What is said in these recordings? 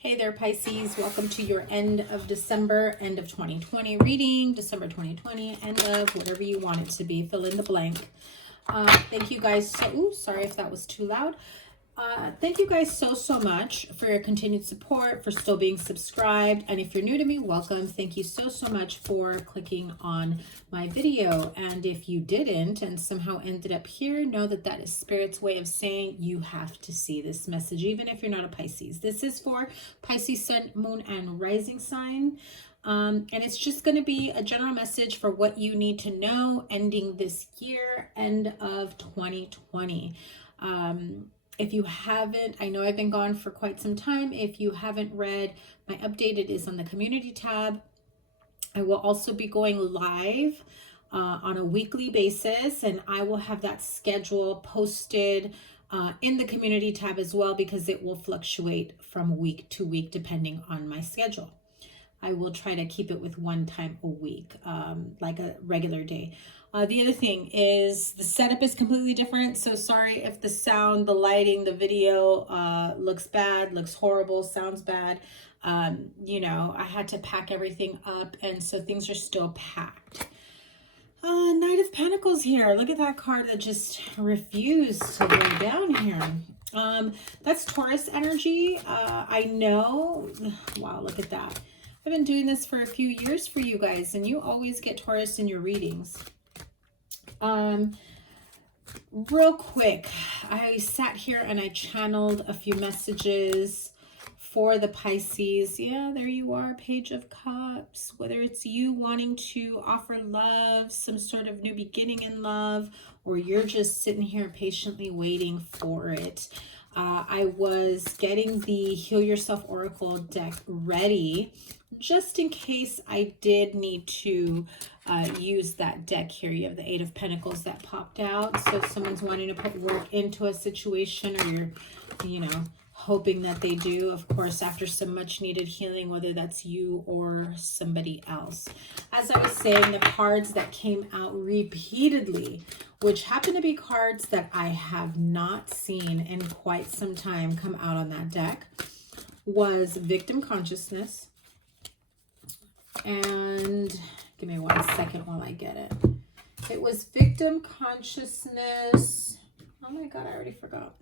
Hey there, Pisces. Welcome to your end of December, end of 2020 reading, December 2020, end of whatever you want it to be, fill in the blank. Thank you guys. Sorry if that was too loud. Thank you guys so much for your continued support, for still being subscribed. And if you're new to me, welcome. Thank you so much for clicking on my video. And if you didn't and somehow ended up here, know that that is Spirit's way of saying you have to see this message, even if you're not a Pisces. This is for Pisces, Sun, Moon, and Rising sign. And it's just going to be a general message for what you need to know ending this year, end of 2020. If you haven't, I know I've been gone for quite some time. If you haven't read my update, it is on the community tab. I will also be going live on a weekly basis, and I will have that schedule posted in the community tab as well, because it will fluctuate from week to week depending on my schedule. I will try to keep it with one time a week, like a regular day. The other thing is the setup is completely different. So sorry if the sound, the lighting, the video looks bad, looks horrible, sounds bad. You know, I had to pack everything up, and so things are still packed. Knight of Pentacles here. Look at that card that just refused to go down here. That's Taurus energy. I know. Wow, look at that. I've been doing this for a few years for you guys, and you always get Taurus in your readings. Real quick, I sat here and I channeled a few messages for the Pisces. Yeah, there you are, Page of Cups. Whether it's you wanting to offer love, some sort of new beginning in love, or you're just sitting here patiently waiting for it. I was getting the Heal Yourself Oracle deck ready just in case I did need to use that deck here. You have the Eight of Pentacles that popped out. So if someone's wanting to put work into a situation, or you're, you know, hoping that they do, of course, after some much needed healing, whether that's you or somebody else. As I was saying, the cards that came out repeatedly, which happen to be cards that I have not seen in quite some time come out on that deck, was Victim Consciousness. And give me 1 second while I get it. It was Victim Consciousness. Oh my God, I already forgot.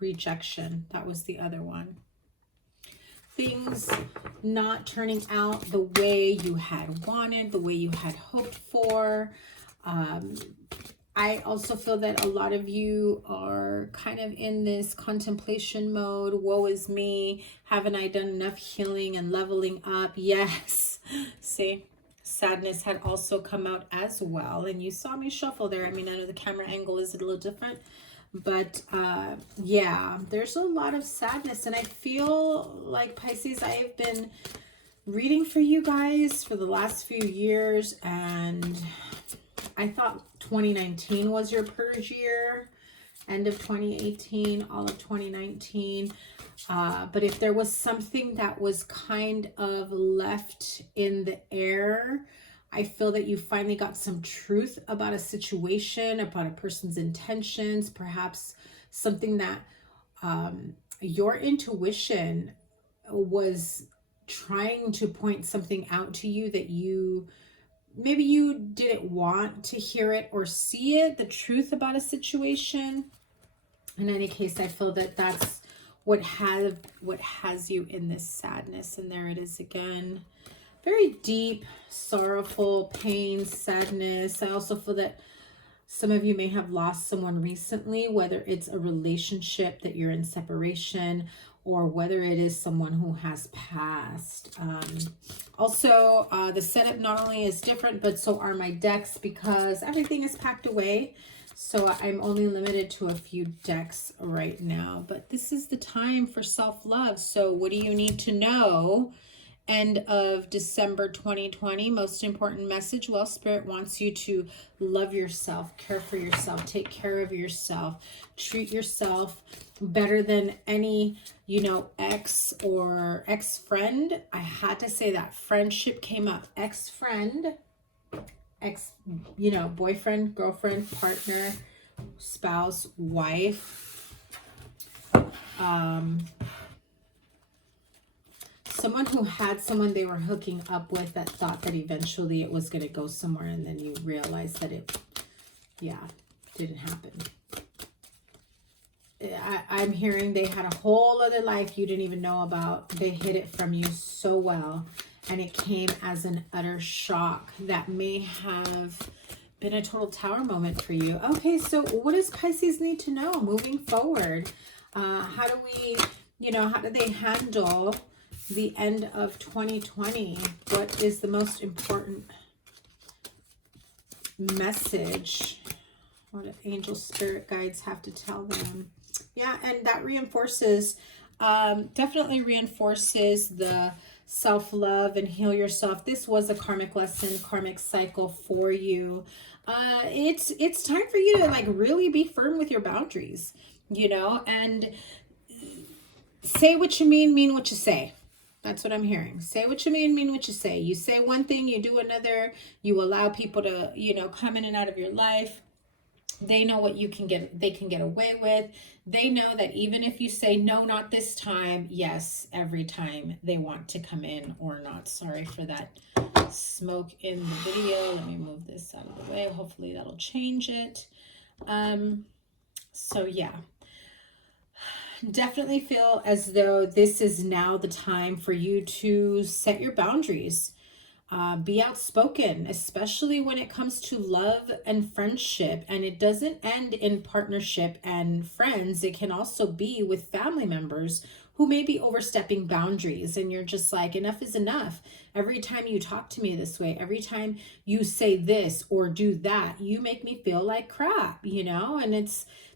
Rejection. That was the other one. Things not turning out the way you had wanted, the way you had hoped for. I also feel that a lot of you are kind of in this contemplation mode. Woe is me. Haven't I done enough healing and leveling up? Yes. See, sadness had also come out as well. And you saw me shuffle there. I mean, I know the camera angle is a little different. But yeah, there's a lot of sadness. And I feel like, Pisces, I have been reading for you guys for the last few years. And I thought 2019 was your purge year, end of 2018, all of 2019. But if there was something that was kind of left in the air, I feel that you finally got some truth about a situation, about a person's intentions, perhaps something that your intuition was trying to point something out to you that you maybe you didn't want to hear it or see it, the truth about a situation. In any case, I feel that that's what has you in this sadness. And there it is again. Very deep, sorrowful, pain, sadness. I also feel that some of you may have lost someone recently, whether it's a relationship that you're in separation, or whether it is someone who has passed. Also, the setup not only is different, but so are my decks, because everything is packed away. So I'm only limited to a few decks right now. But this is the time for self-love. So what do you need to know? End of December 2020, most important message. Well, Spirit wants you to love yourself, care for yourself, take care of yourself, treat yourself better than any, you know, ex or ex-friend. I had to say that. Friendship came up. Ex-friend, ex, you know, boyfriend, girlfriend, partner, spouse, wife, someone who had someone they were hooking up with that thought that eventually it was going to go somewhere, and then you realize that it, yeah, didn't happen. I'm hearing they had a whole other life you didn't even know about. They hid it from you so well, and it came as an utter shock that may have been a total tower moment for you. Okay, so what does Pisces need to know moving forward? How do we, how do they handle the end of 2020? What is the most important message? What do angel spirit guides have to tell them? Yeah, and that reinforces, definitely reinforces the self-love and heal yourself. This was a karmic lesson, karmic cycle for you. It's time for you to like really be firm with your boundaries, and say what you mean what you say. That's what I'm hearing. Say what you mean what you say. You say one thing, you do another. You allow people to, come in and out of your life. They know what they can get away with. They know that even if you say, no, not this time, yes, every time they want to come in or not. Sorry for that smoke in the video. Let me move this out of the way. Hopefully that'll change it. So yeah, definitely feel as though this is now the time for you to set your boundaries. Be outspoken, especially when it comes to love and friendship. And it doesn't end in partnership and friends. It can also be with family members who may be overstepping boundaries. And you're just like, enough is enough. Every time you talk to me this way, every time you say this or do that, you make me feel like crap, and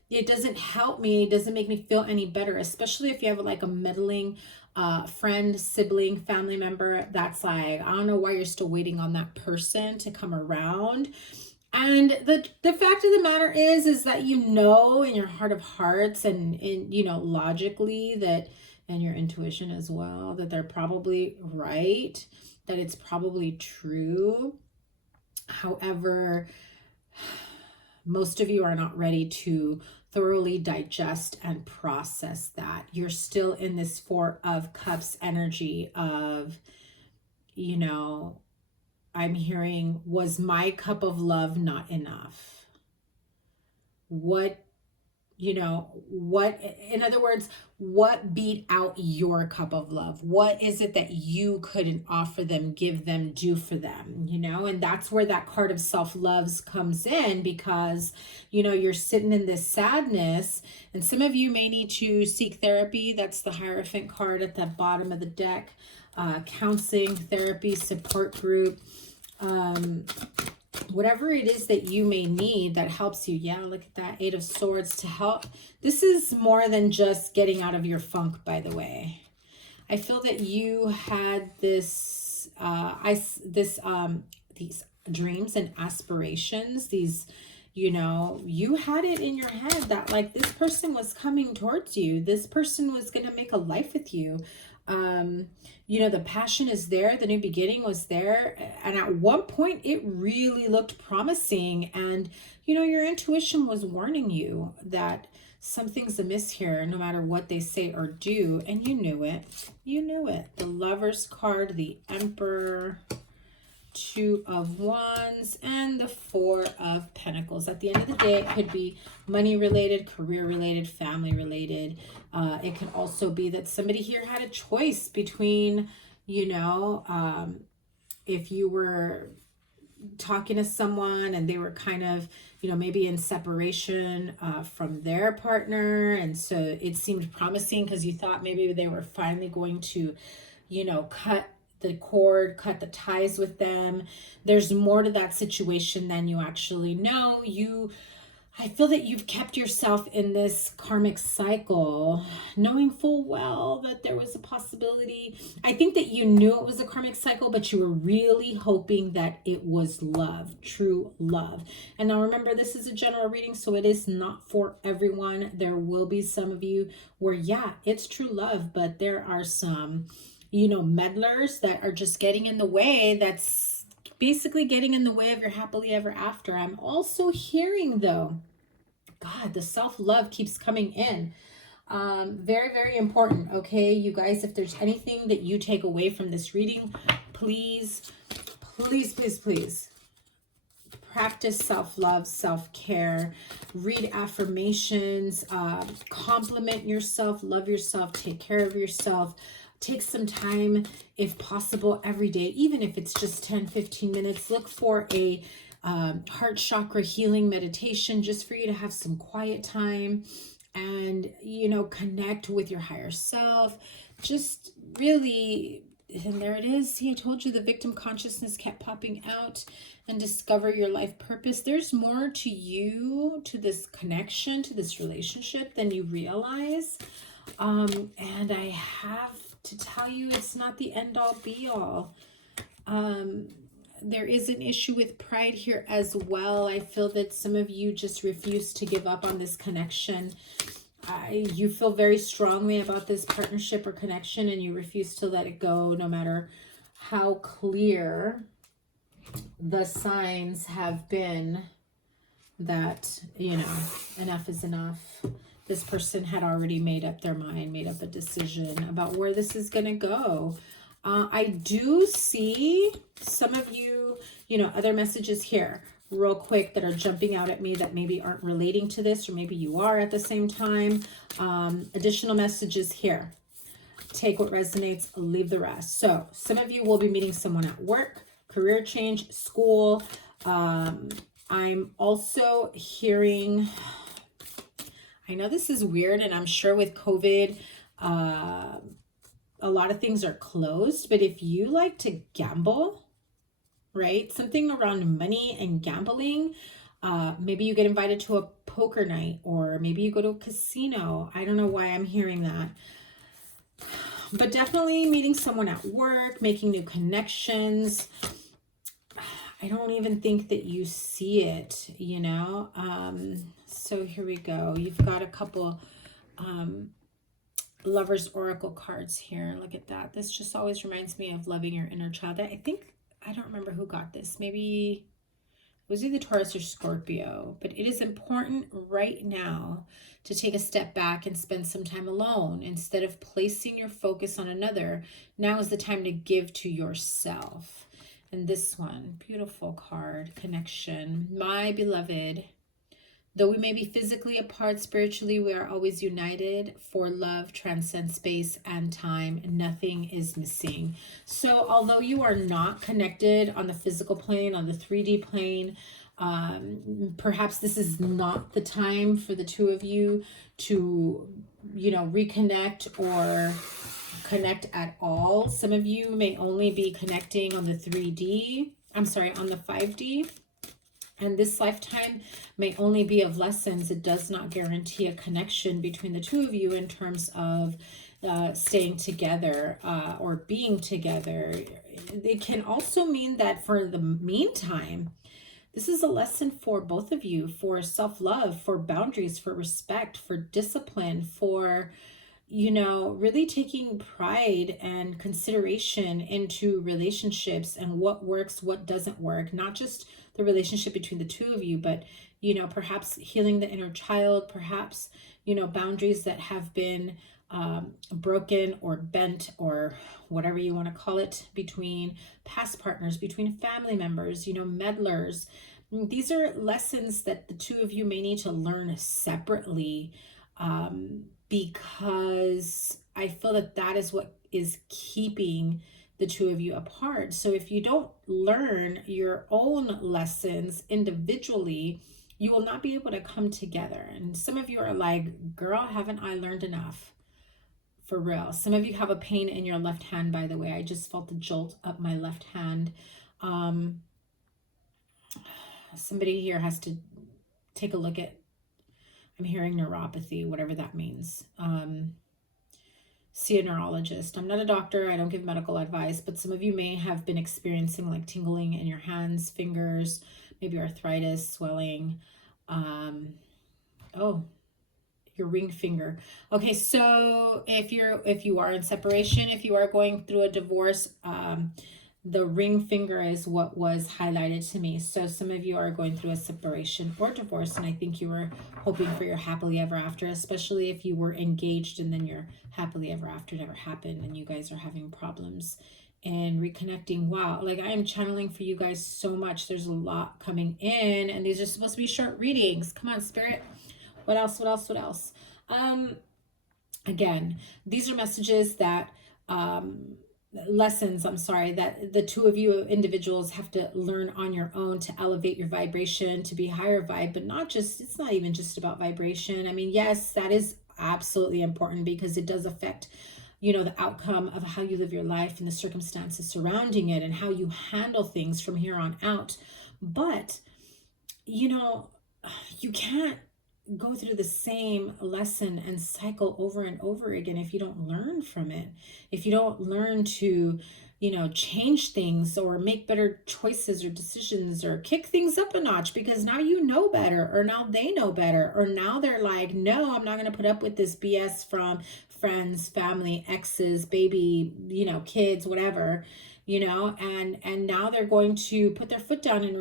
it doesn't help me. It doesn't make me feel any better, especially if you have like a meddling friend, sibling, family member that's like, I don't know why you're still waiting on that person to come around. And the fact of the matter is that in your heart of hearts and logically that, and your intuition as well, that they're probably right, that it's probably true. However, most of you are not ready to thoroughly digest and process that. You're still in this Four of Cups energy of, I'm hearing, was my cup of love not enough? In other words, what beat out your cup of love? What is it that you couldn't offer them, give them, do for them, and that's where that card of self-love comes in, because, you're sitting in this sadness, and some of you may need to seek therapy. That's the Hierophant card at the bottom of the deck. Counseling, therapy, support group, whatever it is that you may need that helps you. Yeah, look at that Eight of Swords to help. This is more than just getting out of your funk, by the way. I feel that you had this these dreams and aspirations, these, you had it in your head that like this person was coming towards you. This person was going to make a life with you. The passion is there. The new beginning was there. And at one point it really looked promising. And, your intuition was warning you that something's amiss here, no matter what they say or do. And you knew it. You knew it. The Lover's card, the Emperor, Two of Wands, and the Four of Pentacles. At the end of the day, it could be money related, career related, family related. It can also be that somebody here had a choice between, if you were talking to someone and they were kind of, maybe in separation from their partner. And so it seemed promising because you thought maybe they were finally going to, cut the cord, cut the ties with them. There's more to that situation than you actually know. I feel that you've kept yourself in this karmic cycle, knowing full well that there was a possibility. I think that you knew it was a karmic cycle, but you were really hoping that it was love, true love. And now remember, this is a general reading, so it is not for everyone. There will be some of you where, yeah, it's true love, but there are some, meddlers that are just getting in the way. That's basically getting in the way of your happily ever after. I'm also hearing, though, God, the self-love keeps coming in. Very, very important. Okay, you guys, if there's anything that you take away from this reading, please, please, please, please practice self-love, self-care, read affirmations, compliment yourself, love yourself, take care of yourself. Take some time, if possible, every day, even if it's just 10-15 minutes. Look for a heart chakra healing meditation just for you to have some quiet time and, you know, connect with your higher self. Just really, and there it is. See, I told you the victim consciousness kept popping out. And discover your life purpose. There's more to you, to this connection, to this relationship than you realize. And I have to tell you, it's not the end all be all. There is an issue with pride here as well. I feel that some of you just refuse to give up on this connection. You feel very strongly about this partnership or connection, and you refuse to let it go, no matter how clear the signs have been that, you know, enough is enough. This person had already made up their mind, made up a decision about where this is going to go. I do see some of you, you know, other messages here real quick that are jumping out at me that maybe aren't relating to this, or maybe you are at the same time. Additional messages here. Take what resonates, leave the rest. So some of you will be meeting someone at work, career change, school. I'm also hearing, I know this is weird, and I'm sure with COVID, a lot of things are closed, but if you like to gamble, right? Something around money and gambling, maybe you get invited to a poker night, or maybe you go to a casino. I don't know why I'm hearing that. But definitely meeting someone at work, making new connections. I don't even think that you see it, you know. So here we go. You've got a couple Lovers Oracle cards here. Look at that. This just always reminds me of loving your inner child. I think, I don't remember who got this. Maybe it was either Taurus or Scorpio. But it is important right now to take a step back and spend some time alone. Instead of placing your focus on another, now is the time to give to yourself. And this one, beautiful card, connection. My beloved, though we may be physically apart, spiritually we are always united, for love transcends space and time. Nothing is missing. So although you are not connected on the physical plane, on the 3D plane, perhaps this is not the time for the two of you to, you know, reconnect or connect at all. Some of you may only be connecting on the 3D, I'm sorry, on the 5D. And this lifetime may only be of lessons. It does not guarantee a connection between the two of you in terms of staying together or being together. It can also mean that for the meantime, this is a lesson for both of you, for self-love, for boundaries, for respect, for discipline, for, you know, really taking pride and consideration into relationships and what works, what doesn't work. Not just the relationship between the two of you, but, you know, perhaps healing the inner child, perhaps, you know, boundaries that have been broken or bent or whatever you want to call it between past partners, between family members, you know, meddlers. These are lessons that the two of you may need to learn separately, because I feel that that is what is keeping the two of you apart. So if you don't learn your own lessons individually, you will not be able to come together. And some of you are like, girl, haven't I learned enough? For real. Some of you have a pain in your left hand, by the way. I just felt a jolt up my left hand. Somebody here has to take a look at, I'm hearing neuropathy, whatever that means. See a neurologist. I'm not a doctor. I don't give medical advice, but some of you may have been experiencing like tingling in your hands, fingers, maybe arthritis, swelling. Oh, your ring finger. Okay, so if you are in separation, if you are going through a divorce, The ring finger is what was highlighted to me. So some of you are going through a separation or divorce, and I think you were hoping for your happily ever after, especially if you were engaged and then your happily ever after never happened and you guys are having problems and reconnecting. Wow, like I am channeling for you guys so much. There's a lot coming in, and these are supposed to be short readings. Come on, Spirit. What else? What else? What else? Again, these are messages that lessons, I'm sorry, that the two of you individuals have to learn on your own to elevate your vibration, to be higher vibe, but not just, it's not even just about vibration. I mean, yes, that is absolutely important because it does affect, you know, the outcome of how you live your life and the circumstances surrounding it and how you handle things from here on out. But, you know, you can't go through the same lesson and cycle over and over again if you don't learn from it. If you don't learn to, you know, change things or make better choices or decisions or kick things up a notch because now you know better, or now they know better, or now they're like, no, I'm not going to put up with this BS from friends, family, exes, baby, you know, kids, whatever, you know, and now they're going to put their foot down and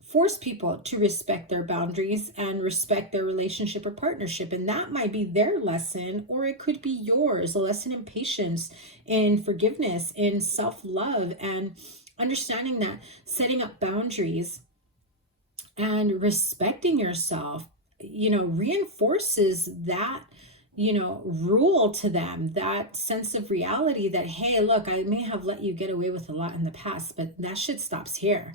force people to respect their boundaries and respect their relationship or partnership. And that might be their lesson, or it could be yours, a lesson in patience, in forgiveness, in self-love, and understanding that setting up boundaries and respecting yourself, you know, reinforces that, you know, rule to them, that sense of reality that, hey, look, I may have let you get away with a lot in the past, but that shit stops here.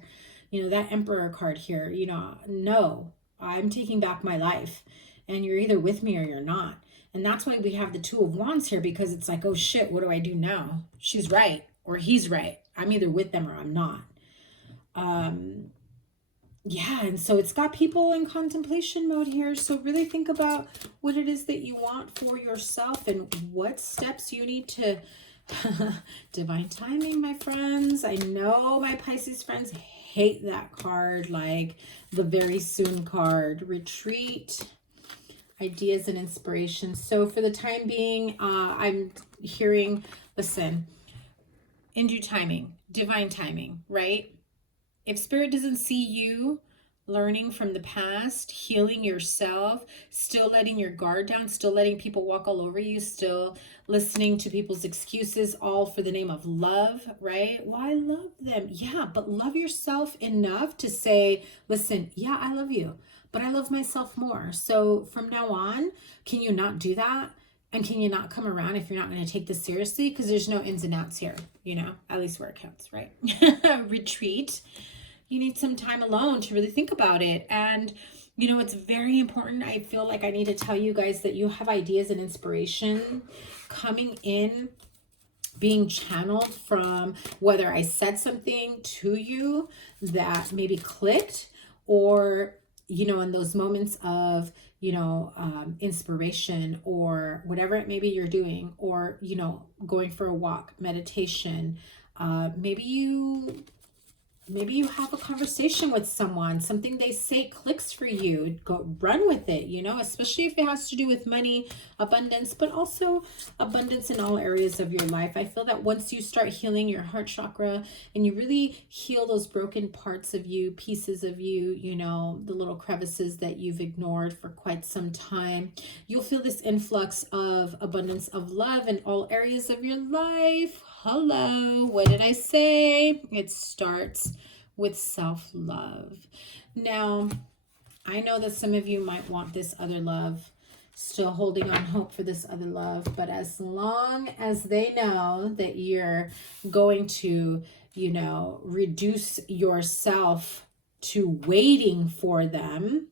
You know, that Emperor card here, you know, no, I'm taking back my life and you're either with me or you're not. And that's why we have the Two of Wands here, because it's like, oh shit, what do I do now? She's right or he's right. I'm either with them or I'm not. Yeah, and so it's got people in contemplation mode here. So really think about what it is that you want for yourself and what steps you need to divine timing, my friends. I know my Pisces friends hate that card, like the very soon card. Retreat, ideas and inspiration. So for the time being, I'm hearing, listen, in due timing, divine timing, right? If Spirit doesn't see you learning from the past, healing yourself, still letting your guard down, still letting people walk all over you, still listening to people's excuses, all for the name of love, right? Well, I love them. Yeah, but love yourself enough to say, listen, yeah, I love you, but I love myself more. So from now on, can you not do that? And can you not come around if you're not going to take this seriously? Because there's no ins and outs here, you know, at least where it counts, right? Retreat. You need some time alone to really think about it. And, you know, it's very important. I feel like I need to tell you guys that you have ideas and inspiration coming in, being channeled from whether I said something to you that maybe clicked, or, you know, in those moments of, you know, inspiration or whatever it may be you're doing, or, you know, going for a walk, meditation, maybe you have a conversation with someone, something they say clicks for you, go run with it, you know, especially if it has to do with money, abundance, but also abundance in all areas of your life. I feel that once you start healing your heart chakra and you really heal those broken parts of you, pieces of you, you know, the little crevices that you've ignored for quite some time, you'll feel this influx of abundance of love in all areas of your life. Hello, what did I say? It starts with self-love. Now, I know that some of you might want this other love, still holding on hope for this other love, but as long as they know that you're going to, you know, reduce yourself to waiting for them,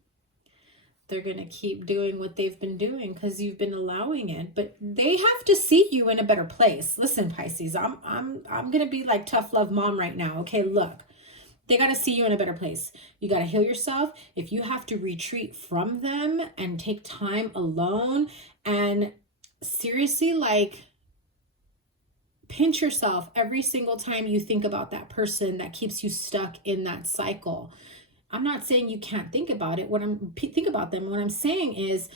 they're going to keep doing what they've been doing because you've been allowing it. But they have to see you in a better place. Listen, Pisces, I'm going to be like tough love mom right now. Okay, look. They got to see you in a better place. You got to heal yourself. If you have to retreat from them and take time alone and seriously, like, pinch yourself every single time you think about that person that keeps you stuck in that cycle. I'm not saying you can't think about it. Think about them. What I'm saying is,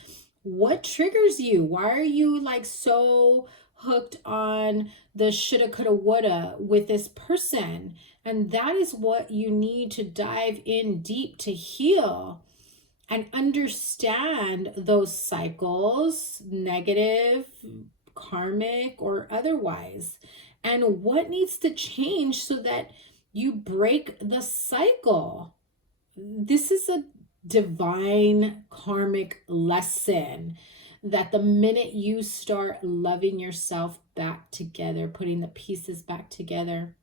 what triggers you? Why are you like so hooked on the shoulda, coulda, woulda with this person. And that is what you need to dive in deep to heal and understand those cycles, negative, karmic, or otherwise. And what needs to change so that you break the cycle. This is a divine karmic lesson that the minute you start loving yourself back together, putting the pieces back together,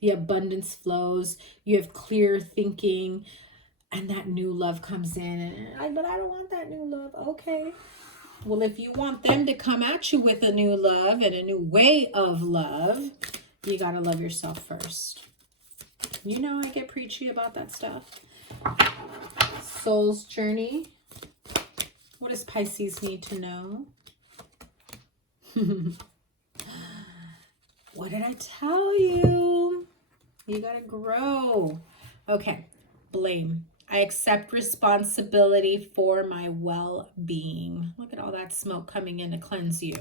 the abundance flows, you have clear thinking, and that new love comes in. But I don't want that new love. Okay. Well, if you want them to come at you with a new love and a new way of love, you got to love yourself first. You know, I get preachy about that stuff. Soul's journey. What does Pisces need to know? What did I tell you? You got to grow. Okay. Blame. I accept responsibility for my well-being. Look at all that smoke coming in to cleanse you.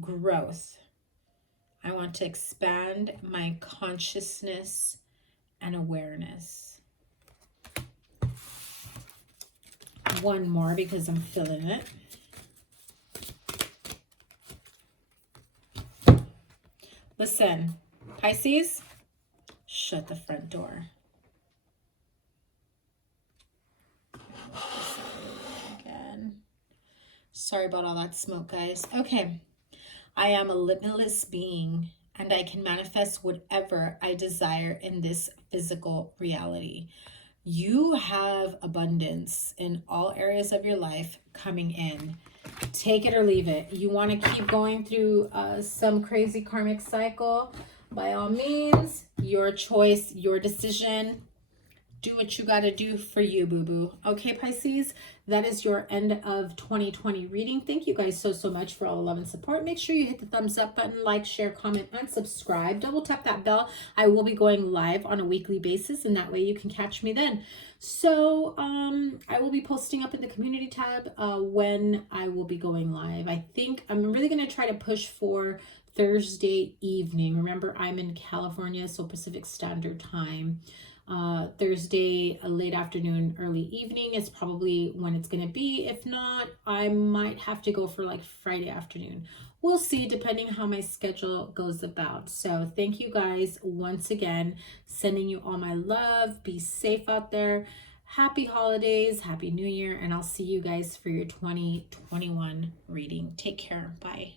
Growth. I want to expand my consciousness and awareness. One more because I'm feeling it. Listen, Pisces, shut the front door. Again. Sorry about all that smoke, guys. Okay. I am a limitless being, and I can manifest whatever I desire in this physical reality. You have abundance in all areas of your life coming in. Take it or leave it. You want to keep going through some crazy karmic cycle? By all means, your choice, your decision. Do what you got to do for you, boo-boo. Okay, Pisces, that is your end of 2020 reading. Thank you guys so much for all the love and support. Make sure you hit the thumbs up button, like, share, comment, and subscribe. Double tap that bell. I will be going live on a weekly basis, and that way you can catch me then. So I will be posting up in the community tab when I will be going live. I think I'm really going to try to push for Thursday evening. Remember, I'm in California, so Pacific Standard Time. Thursday, late afternoon, early evening is probably when it's going to be. If not, I might have to go for like Friday afternoon. We'll see, depending how my schedule goes about. So thank you guys once again, sending you all my love. Be safe out there. Happy holidays, happy new year, and I'll see you guys for your 2021 reading. Take care. Bye.